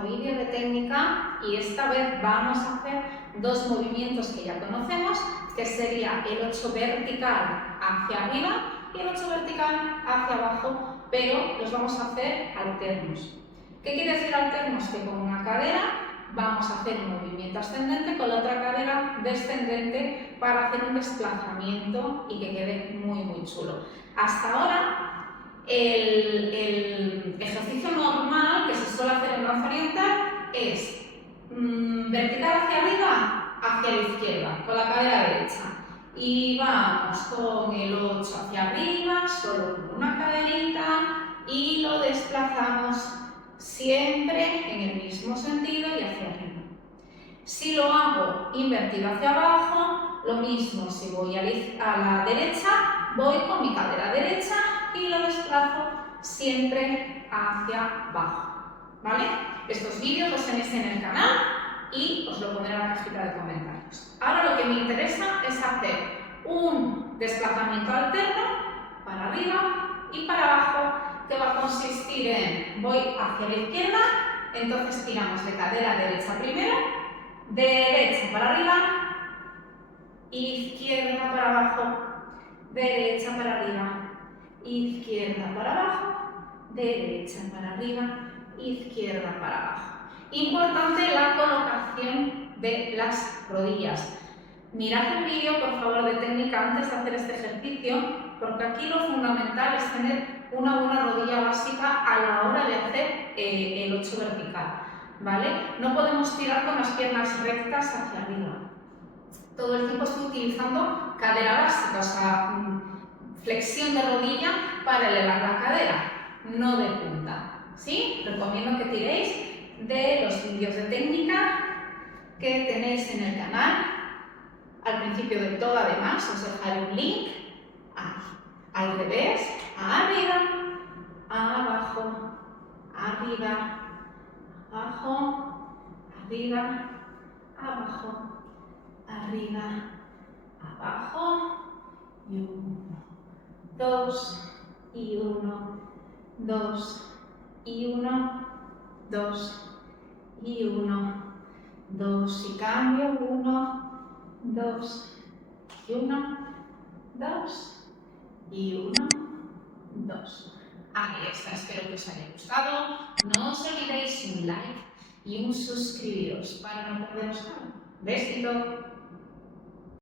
nuevo vídeo de técnica y esta vez vamos a hacer dos movimientos que ya conocemos, que sería el 8 vertical hacia arriba y el 8 vertical hacia abajo, pero los vamos a hacer alternos. ¿Qué quiere decir alternos? Que con una cadera vamos a hacer un movimiento ascendente, con la otra cadera descendente para hacer un desplazamiento y que quede muy chulo. Hasta ahora el ejercicio normal que se suele hacer en danza oriental es vertical hacia arriba, hacia la izquierda, con la cadera derecha. Y vamos con el 8 hacia arriba, solo con una caderita, y lo desplazamos siempre en el mismo sentido y hacia arriba. Si lo hago invertido hacia abajo, lo mismo, si voy a la derecha, voy con mi cadera derecha y lo desplazo siempre hacia abajo, ¿vale? Estos vídeos los tenéis en el canal y os lo pondré en la cajita de comentarios. Ahora lo que me interesa es hacer un desplazamiento alterno para arriba y para abajo, que va a consistir en voy hacia la izquierda, entonces tiramos de cadera derecha primero, derecha para arriba, izquierda para abajo, derecha para arriba, izquierda para abajo, derecha para arriba, izquierda para abajo. Importante la colocación de las rodillas. Mirad el vídeo, por favor, de técnica antes de hacer este ejercicio, porque aquí lo fundamental es tener una buena rodilla básica a la hora de hacer el 8 vertical, ¿vale? No podemos tirar con las piernas rectas hacia arriba. Todo el tiempo estoy utilizando cadera básica, o sea, flexión de rodilla para elevar la cadera, no de punta, ¿sí? Recomiendo que tiréis de los vídeos de técnica que tenéis en el canal. Al principio de todo, además, os dejaré un link al revés, arriba, abajo, arriba, abajo, arriba, abajo, arriba, abajo, y 1, 2, y 1, 2, y 1, 2, y 1, 2, y cambio, 1, 2, y 1, 2, y 1, 2. Ahí está, espero que os haya gustado. No os olvidéis un like y un suscribiros para no perderos nada. Besito.